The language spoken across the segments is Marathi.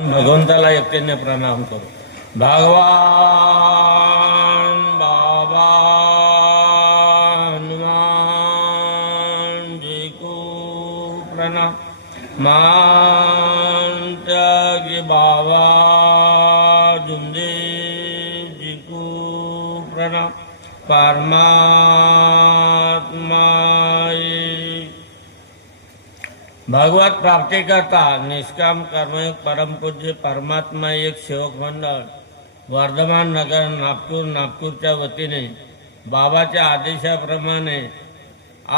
भगवंताला एकट्याने प्रणाम करू. भगवान बाबा हनुमान जी को प्रणाम. मानता के बाबा जुंदे जी को प्रणाम. परमात्मा भगवत प्राप्ति करता निष्काम कर्मयोग परम पूज्य परमात्मा एक सेवक मंडळ वर्धमान नगर नागपूरच्या वतीने बाबाच्या आदेशाप्रमाणे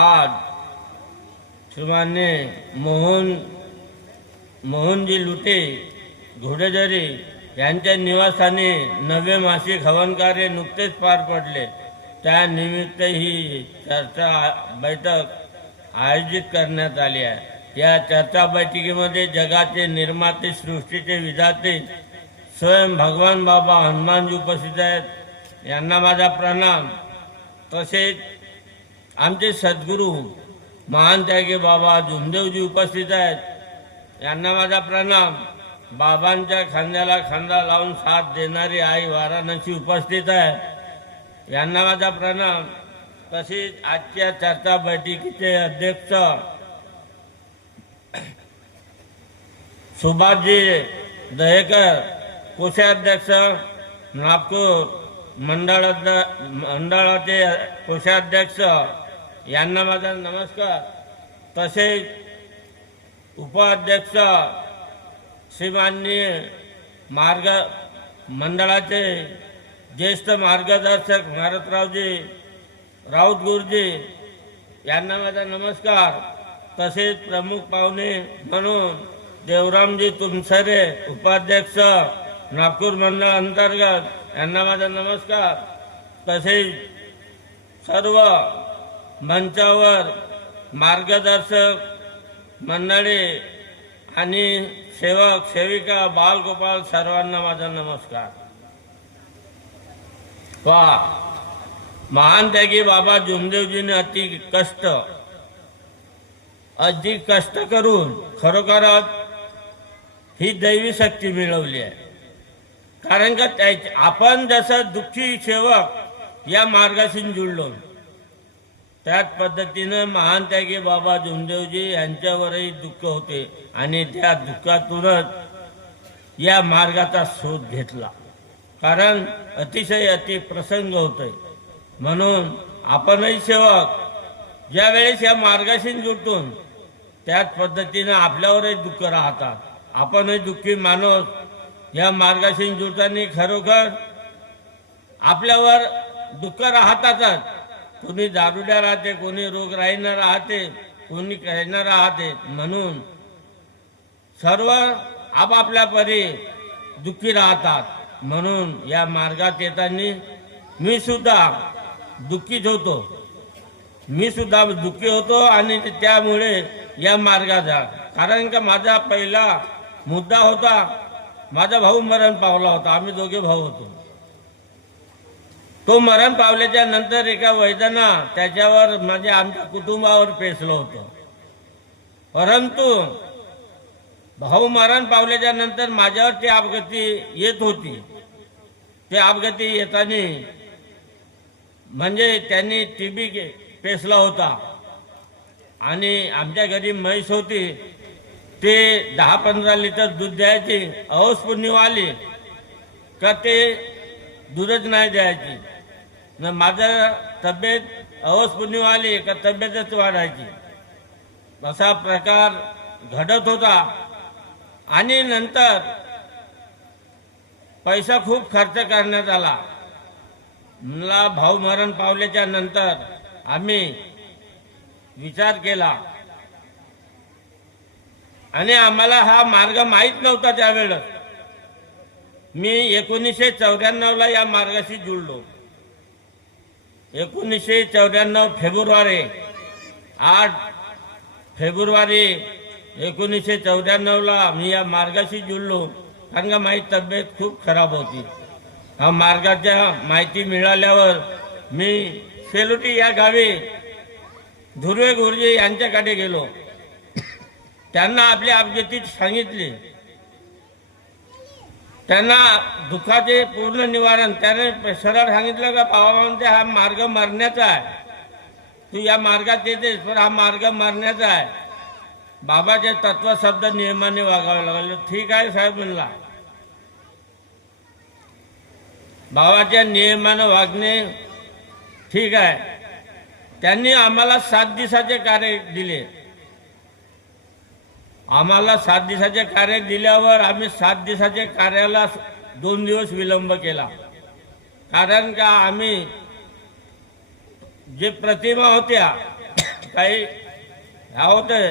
आज श्रीमान्य मोहनजी लुटे घोडेझरी यांच्या निवासाने नवे मासिक हवन कार्य नुकतेच पार पडले. त्यानिमित्त ही चर्चा बैठक आयोजित करण्यात आली आहे. या चर्चा बैठकीमध्ये जगाचे निर्माते सृष्टीचे विधाते स्वयं भगवान बाबा हनुमानजी उपस्थित आहेत. यांना माझा प्रणाम. तसेच आमचे सद्गुरू महान त्यागी बाबा जुमदेवजी उपस्थित आहेत. यांना माझा प्रणाम. बाबांच्या खांद्याला खांदा लावून साथ देणारी आई वाराणसी उपस्थित आहे. यांना माझा प्रणाम. तसेच आजच्या चर्चा बैठकीचे अध्यक्ष सुभाषजी दहेकर, कोषाध्यक्ष नागपूर मंडळाचे कोषाध्यक्ष यांना माझा नमस्कार. तसेच उपाध्यक्ष श्रीमाननीय मंडळाचे ज्येष्ठ मार्गदर्शक मारुतरावजी राऊत गुरुजी यांना माझा नमस्कार. तसेच प्रमुख पाहुणे म्हणून देवरामजी तुमसरे उपाध्यक्ष नागपूर मंडळ अंतर्गत यांना माझा नमस्कार. तसेच सर्व मंचावर मार्गदर्शक मंडळी आणि सेवक सेविका बालगोपाल सर्वांना माझा नमस्कार. महान त्यागी बाबा जुमदेवजीने अधिक कष्ट करून खरोखरच ही दैवी शक्ती मिळवली आहे. कारण का आपण जसं दुःखी सेवक या मार्गाशी जुळलो त्याच पद्धतीनं महान त्यागी बाबा जुमदेवजी यांच्यावरही दुःख होते आणि त्या दुःखातूनच या मार्गाचा शोध घेतला. कारण अतिशय अतिप्रसंग होतोय. म्हणून आपणही सेवक ज्यावेळेस या मार्गाशी जुळतो त्याच पद्धतीनं आपल्यावरही दुःख राहतात. आपणही दुःखी माणूस या मार्गाशी जुळताना खरोखर आपल्यावर दुःख राहतातच. कोणी दारुड्या राहते, कोणी रोग राहीना राहते, कोणी कहना राहते. म्हणून सर्व आपापल्या परी दुःखी राहतात. म्हणून या मार्गात येताना मी सुद्धा दुःखीच होतो. मी सुद्धा दुःखी होतो आणि त्यामुळे या मार्गाचा कारण का माझा पहिला मुद्दा होता, माझा भाऊ मरण पावला होता. आम्ही दोघे भाऊ होतो. तो मरण पावल्याच्या नंतर एका वैद्याना त्याच्यावर आमच्या कुटुंबावर पेसलं होतं. परंतु भाऊ मरण पावल्याच्या नंतर माझ्यावर ती अपघाती येत होती. ते अपघाती येताना म्हणजे त्यांनी टीबी पेसला होता आणि आमच्या घरी म्हैस होती. ते 10-15 लिटर दूध द्यायची. अहोस पुण्य आली का ते दूधच नाही द्यायची. न माझं तब्येत अहोस पुण्य आली का तब्येतच वाढायची. असा प्रकार घडत होता. आणि नंतर पैसा खूप खर्च करण्यात आला. मला भाऊ मरण पावल्याच्या नंतर आम्ही विचार केला आणि आम्हाला हा मार्ग माहीत नव्हता. त्यावेळेस मी 1994 या मार्गाशी जुळलो. 1994 फेब्रुवारी 8 फेब्रुवारी 1994 मी या मार्गाशी जुळलो. कारण का माझी तब्येत खूप खराब होती. हा मार्गाच्या माहिती मिळाल्यावर मी सेलोटी या गावी धुर्वे गुरुजी यांच्याकडे गेलो. त्यांना आपली अपघाती सांगितली. त्यांना दुःखाचे पूर्ण निवारण त्याने सरळ सांगितलं का बाबा म्हणते हा मार्ग मरण्याचा आहे, तू या मार्गात येतेस पण हा मार्ग मरण्याचा आहे. बाबाचे तत्व शब्द नियमाने वागावे लागले. ठीक आहे साहेब म्हणला. बाबाच्या नियमानं वागणे ठीक आहे. त्यांनी आम्हाला 7 दिवसाचे कार्य दिले. आम्हाला 7 दिवसाचे कार्य दिल्यावर आम्ही 7 दिवसाचे कार्याला 2 दिवस विलंब केला. कारण का आम्ही जे प्रतिमा होत्या काही ह्या होते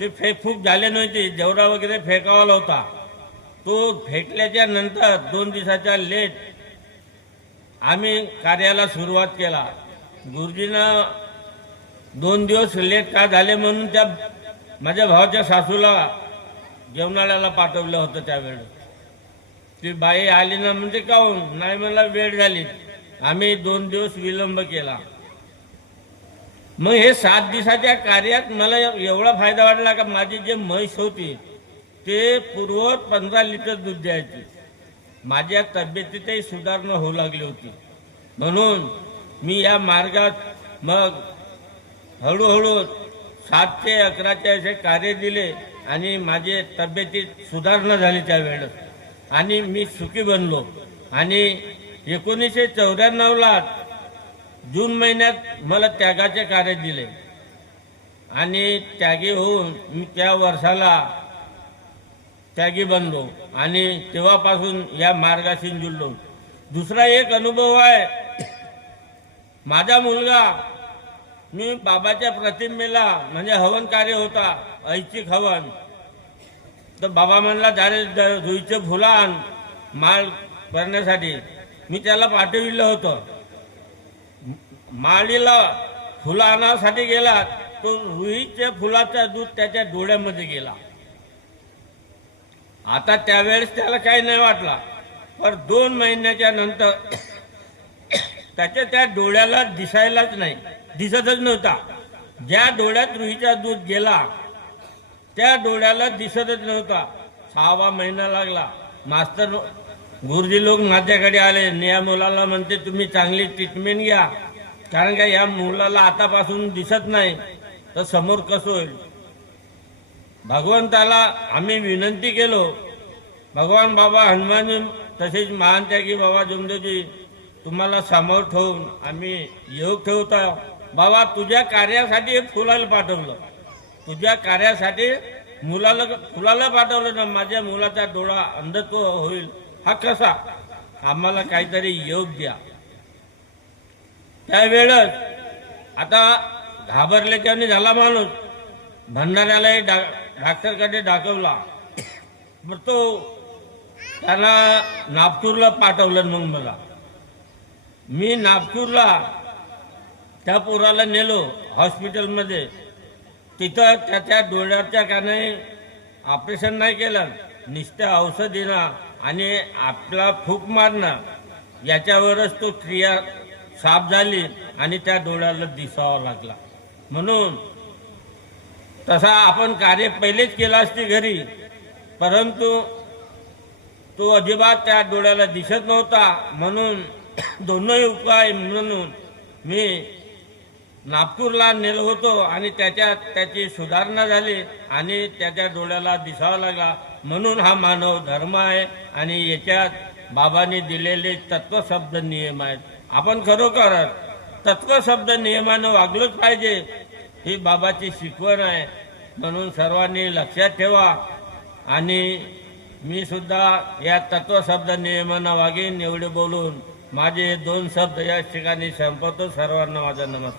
ते फेकफूक झाले नव्हते. जेवढा वगैरे फेकावाला होता तो फेकल्याच्या नंतर 2 दिवसाच्या लेट आम्ही कार्याला सुरुवात केला. गुरुजीनं 2 दिवस लेट का झाले म्हणून त्या माझ्या भावाच्या सासूला जेवणाळ्याला पाठवलं होतं. त्यावेळेस ती बाई आली ना म्हणजे काहून नाही, मला वेळ झाली. आम्ही 2 दिवस विलंब केला. मग हे 7 दिवसाच्या कार्यात मला एवढा फायदा वाटला का माझी जे म्हैस होती ते पूर्ववत 15 लिटर दूध द्यायची. माझ्या तब्येतीतही सुधारणा होऊ लागली होती. म्हणून मी या मार्गात मग हळूहळू 7 ते 11 असे कार्य दिले आणि माझे तब्येतीत सुधारणा झाली त्यावेळेस आणि मी सुखी बनलो. आणि 1994 जून महिन्यात मला त्यागाचे कार्य दिले आणि त्यागी होऊन मी त्या वर्षाला त्यागी बनलो आणि तेव्हापासून या मार्गाशी जुळलो. दुसरा एक अनुभव आहे. माझा मुलगा मी बाबाच्या प्रतिमेला म्हणजे हवन कार्य होता, ऐच्छिक हवन, तर बाबा म्हणला झाले जुईचे फुलं आण माळ करण्यासाठी. मी त्याला पाठविलं होतं. माळीला फुलं आणण्यासाठी गेला तो रुईच्या फुलाचा दूध त्याच्या डोळ्यामध्ये गेला. आता त्यावेळेस त्याला काही नाही वाटला, पण 2 महिन्याच्या नंतर त्याच्या त्या डोळ्याला दिसायलाच नाही, दिसतच नव्हता. ज्या डोळ्यात रुईचा दूध गेला त्या डोळ्याला दिसतच नव्हता. 6वा महिना लागला. मास्तर गुरुजी लोक माझ्याकडे आले. या मुलाला म्हणते तुम्ही चांगली ट्रीटमेंट घ्या, कारण का या मुलाला आतापासून दिसत नाही तर समोर कसं होईल. भगवंताला आम्ही विनंती केलो. भगवान बाबा हनुमानजी तसेच महान त्यागी बाबा जमदेवजी तुम्हाला समोर ठेवून आम्ही योग ठेवतो. बाबा तुझ्या कार्यासाठी हे फुलाला पाठवलं, तुझ्या कार्यासाठी फुलाला पाठवलं ना. माझ्या मुलाचा डोळा अंधत्व होईल हा कसा, आम्हाला काहीतरी योग द्या. त्यावेळेस आता घाबरल्याच्याने झाला माणूस. भंडाऱ्यालाही डॉक्टरकडे दाखवला. मग तो त्याला नागपूरला पाठवलं. मग मला मी नागपूरला त्या पोराला नेलो हॉस्पिटलमध्ये. तिथं त्याच्या डोळ्याच्या कानाने ऑपरेशन नाही केलं, नुसत्या औषध देणं आणि आपला फूक मारणं याच्यावरच तो क्रिया साफ झाली आणि त्या डोळ्याला दिसावा लागला. म्हणून तसा आपण कार्य पहिलेच केला असते घरी, परंतु तो अजिबात त्या डोळ्याला दिसत नव्हता. म्हणून दोन्ही उपाय म्हणून मी नागपूरला नेलो होतो आणि त्याची सुधारणा झाली आणि त्याच्या डोळ्याला दिसावा लागला. म्हणून हा मानव धर्म आहे आणि याच्यात बाबांनी दिलेले तत्वशब्द नियम आहेत. आपण खरोखर तत्वशब्द नियमानं वागलोच पाहिजे, ही बाबाची शिकवण आहे. म्हणून सर्वांनी लक्षात ठेवा आणि मी सुद्धा या तत्वशब्द नियमानं वागेन. एवढे बोलून माझे 2 शब्द या ठिकाणी संपवतो. सर्वांना माझा नमस्कार.